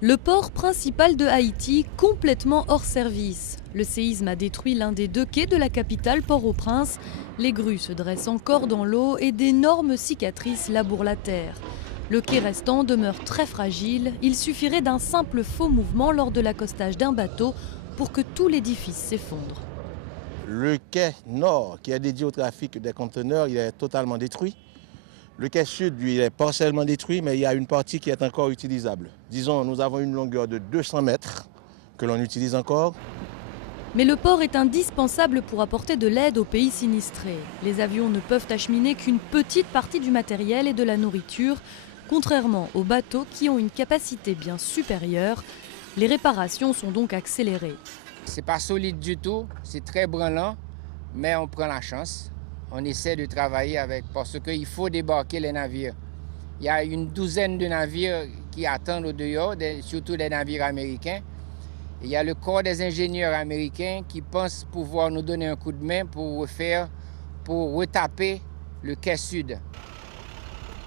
Le port principal de Haïti, complètement hors service. Le séisme a détruit l'un des 2 quais de la capitale, Port-au-Prince. Les grues se dressent encore dans l'eau et d'énormes cicatrices labourent la terre. Le quai restant demeure très fragile. Il suffirait d'un simple faux mouvement lors de l'accostage d'un bateau pour que tout l'édifice s'effondre. Le quai nord, qui est dédié au trafic des conteneurs, il est totalement détruit. Le quai sud, lui, il est partiellement détruit, mais il y a une partie qui est encore utilisable. Disons, nous avons une longueur de 200 mètres que l'on utilise encore. Mais le port est indispensable pour apporter de l'aide aux pays sinistrés. Les avions ne peuvent acheminer qu'une petite partie du matériel et de la nourriture, contrairement aux bateaux qui ont une capacité bien supérieure. Les réparations sont donc accélérées. C'est pas solide du tout, c'est très branlant, mais on prend la chance. On essaie de travailler avec, parce qu'il faut débarquer les navires. Il y a une douzaine de navires qui attendent au dehors, surtout des navires américains. Et il y a le corps des ingénieurs américains qui pensent pouvoir nous donner un coup de main pour retaper le quai sud.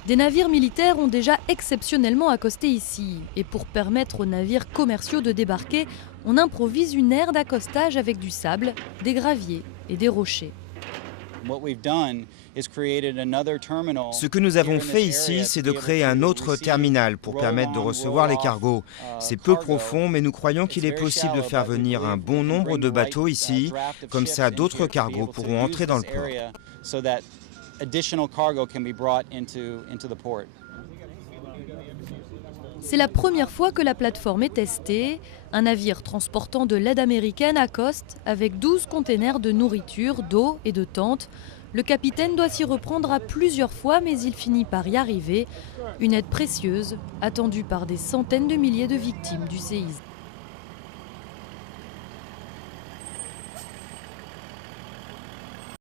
Des navires militaires ont déjà exceptionnellement accosté ici. Et pour permettre aux navires commerciaux de débarquer, on improvise une aire d'accostage avec du sable, des graviers et des rochers. Ce que nous avons fait ici, c'est de créer un autre terminal pour permettre de recevoir les cargos. C'est peu profond, mais nous croyons qu'il est possible de faire venir un bon nombre de bateaux ici. Comme ça, d'autres cargos pourront entrer dans le port. C'est la première fois que la plateforme est testée. Un navire transportant de l'aide américaine accoste avec 12 containers de nourriture, d'eau et de tentes. Le capitaine doit s'y reprendre à plusieurs fois, mais il finit par y arriver. Une aide précieuse, attendue par des centaines de milliers de victimes du séisme.